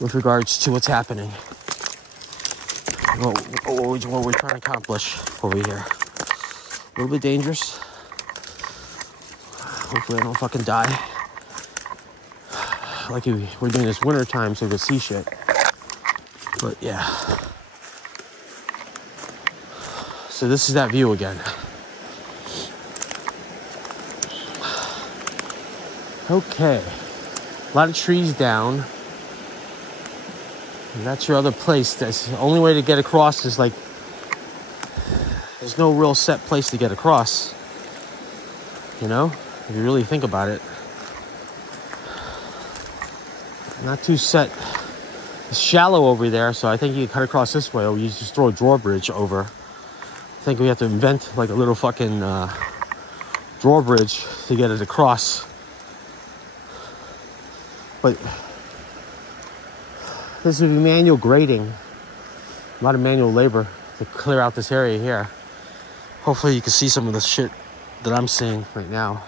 with regards to what's happening. What we're trying to accomplish over here. A little bit dangerous. Hopefully I don't fucking die. Like we're doing this winter time so we can see shit. But yeah. So this is that view again. Okay. A lot of trees down. And that's your other place. That's the only way to get across is like, there's no real set place to get across. You know, if you really think about it. Not too set. It's shallow over there, so I think you can cut across this way, or you just throw a drawbridge over. I think we have to invent like a little fucking drawbridge to get it across. But this would be manual grading. A lot of manual labor to clear out this area here. Hopefully you can see some of the shit that I'm seeing right now.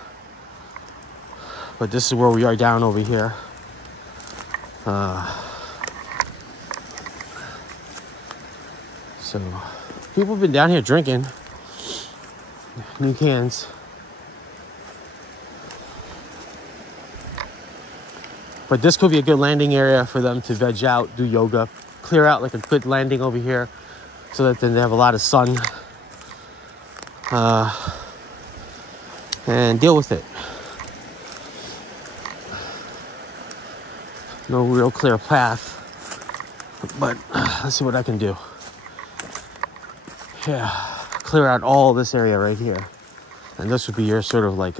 But this is where we are down over here. So people have been down here drinking new cans. But this could be a good landing area for them to veg out, do yoga, clear out like a good landing over here so that then they have a lot of sun and deal with it. No real clear path, but let's see what I can do. Yeah, clear out all this area right here. And this would be your sort of like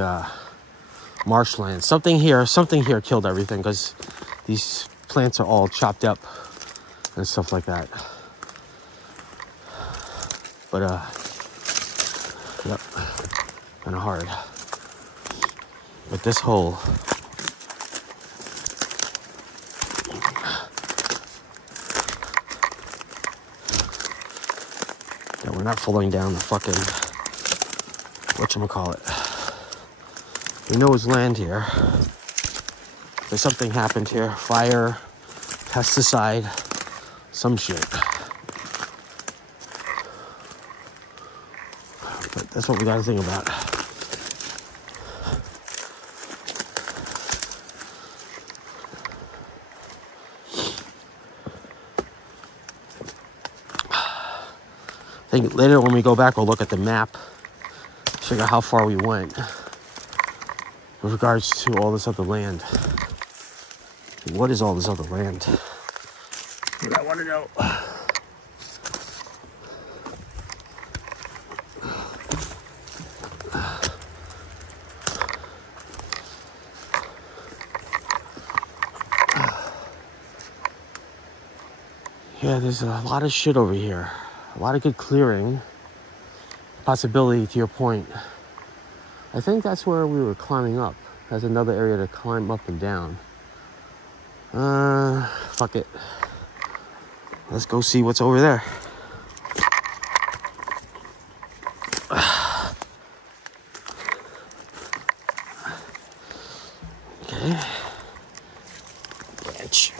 marshland. Something here killed everything because these plants are all chopped up and stuff like that. But yep, kind of hard. But this hole, yeah, we're not falling down the fucking whatchamacallit. We know it's land here. There's something happened here. Fire, pesticide, some shit. But that's what we gotta think about. I think later when we go back, we'll look at the map, figure out how far we went with regards to all this other land. What is all this other land? What I want to know. Yeah, there's a lot of shit over here. A lot of good clearing. Possibility, to your point. I think that's where we were climbing up. That's another area to climb up and down. Fuck it. Let's go see what's over there. Okay. Branch.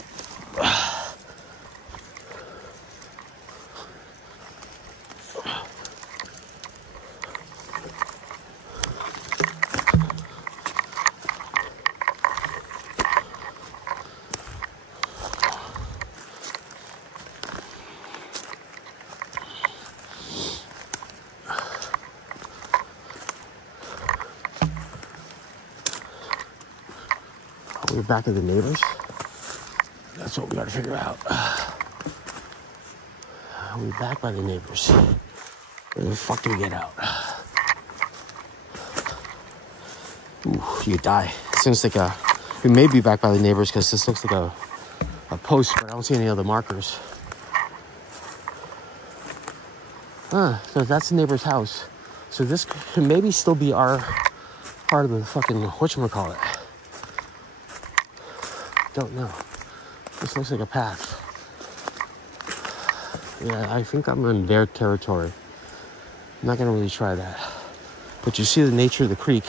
We're back to the neighbors. That's what we gotta figure out. We're back by the neighbors. Where the fuck do we get out? Ooh, you could die. This seems like we may be back by the neighbors because this looks like a post, but I don't see any other markers. So that's the neighbor's house. So this could maybe still be our part of the fucking whatchamacallit. Don't know. This looks like a path. Yeah, I think I'm in their territory. I'm not gonna really try that. But you see the nature of the creek.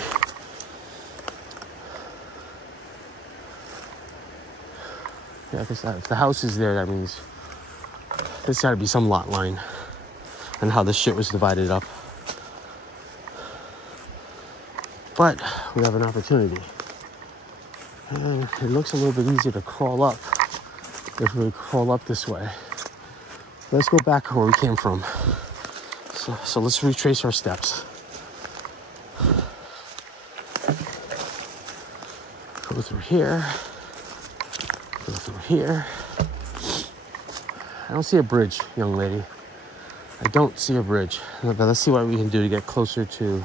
Yeah, because if the house is there, that means there's got to be some lot line and how this shit was divided up. But we have an opportunity. And it looks a little bit easier to crawl up if we crawl up this way. Let's go back where we came from. So let's retrace our steps. Go through here. Go through here. I don't see a bridge, young lady. I don't see a bridge. But let's see what we can do to get closer to...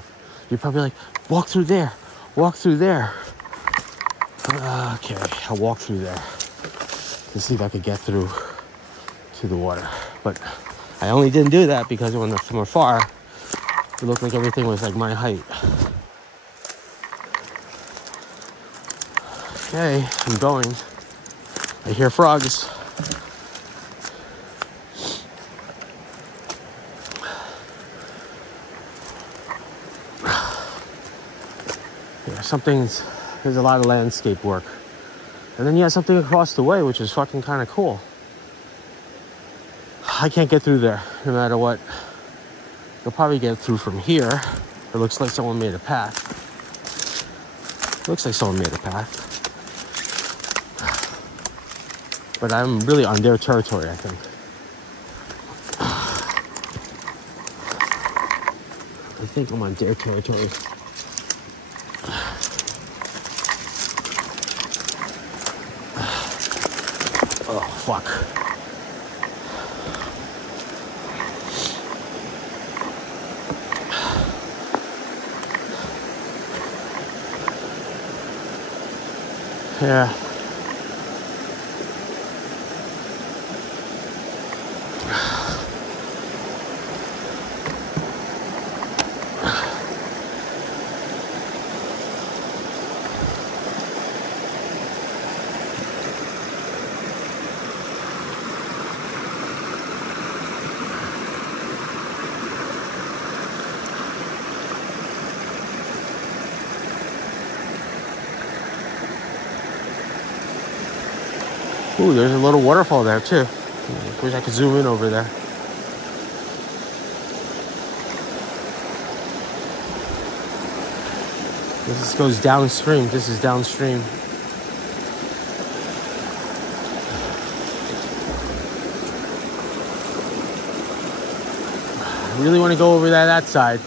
You're probably like, walk through there. Walk through there. Okay, I'll walk through there. Let's see if I could get through to the water. But I only didn't do that because from afar, it looked like everything was like my height. Okay, I'm going. I hear frogs. Yeah, there's a lot of landscape work. And then you have something across the way, which is fucking kind of cool. I can't get through there, no matter what. You'll probably get through from here. It looks like someone made a path. Looks like someone made a path. But I'm really on their territory, I think. I think I'm on their territory. Oh, fuck. Yeah. Ooh, there's a little waterfall there too. Wish I could zoom in over there. This goes downstream. This is downstream. I really want to go over that side,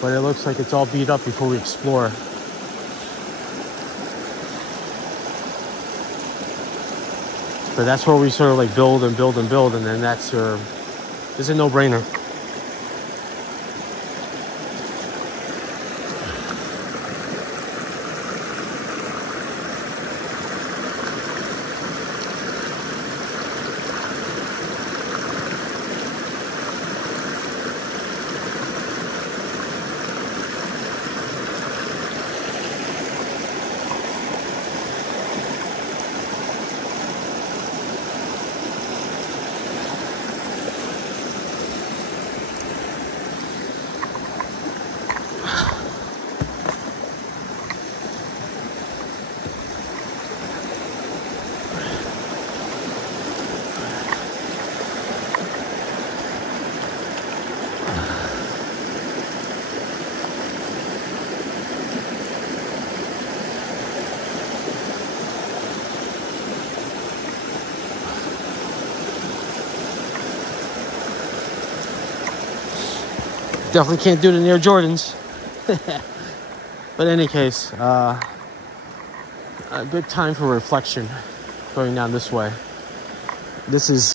but it looks like it's all beat up before we explore. But that's where we sort of like build and build and build, and then that's it's a no-brainer. Definitely can't do it near Jordan's. But in any case, a good time for reflection going down this way. This is